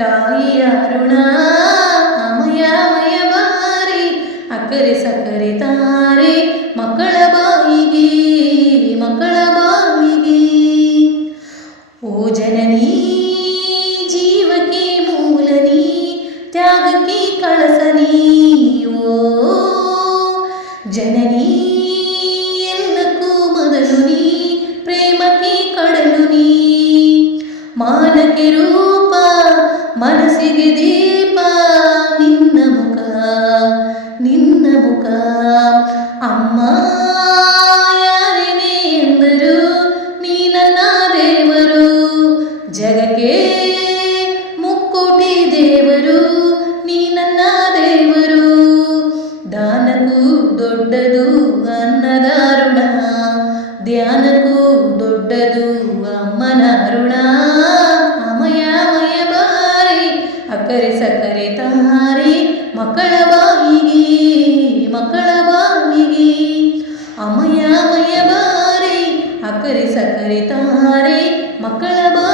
ತಾಯಿಯ ಋಣ ಅಮಯಮಯ ಬಾರಿ ಅಕ್ಕರೆ ಸಕ್ಕರೆ ತಾರೆ ಮಕ್ಕಳ ಬಾಯಿಗೆ ಮಕ್ಕಳ ಬಾಯಿಗೆ. ಓ ಜನನೀ ಜೀವಕ್ಕೆ ಮೂಲನಿ ತ್ಯಾಗಕ್ಕೆ ಕಳಸನಿ ಓ ಜನನೀ ಎಲ್ಲಕ್ಕೂ ಮೊದಲು ನೀ ಪ್ರೇಮಕ್ಕೆ ಕಡಲು ನೀ. ಮಾನಕ್ಕೆ ರೂಪ ಮನಸ್ಸಿಗೆ ದೀಪ ನಿನ್ನ ಮುಖ ನಿನ್ನ ಮುಖ. ಅಮ್ಮ ಯಾರೇನೇ ಎಂದರು ನೀ ನನ್ನ ದೇವರು ಜಗಕ್ಕೆ ಮುಕ್ಕೋಟಿ ದೇವರು ನೀ ನನ್ನ ದೇವರು. ದಾನಕ್ಕೂ ದೊಡ್ಡದು ಅನ್ನದ ಋಣ ಧ್ಯಾನಕ್ಕೂ ದೊಡ್ಡದು ಅಮ್ಮನ ಋಣ. ಅಮಯಮಯ ಬಾರಿ ಅಕ್ಕರೆ ಸಕ್ಕರೆ ತಾರೆ ಮಕ್ಕಳ ಬಾಯಿಗೆ ಮಕ್ಕಳ ಬಾಯಿಗೆ. ಅಮಯಮಯ ಬಾರಿ ಅಕ್ಕರೆ ಸಕ್ಕರೆ ತಾರೆ ಮಕ್ಕಳ ಬಾಯಿಗೆ.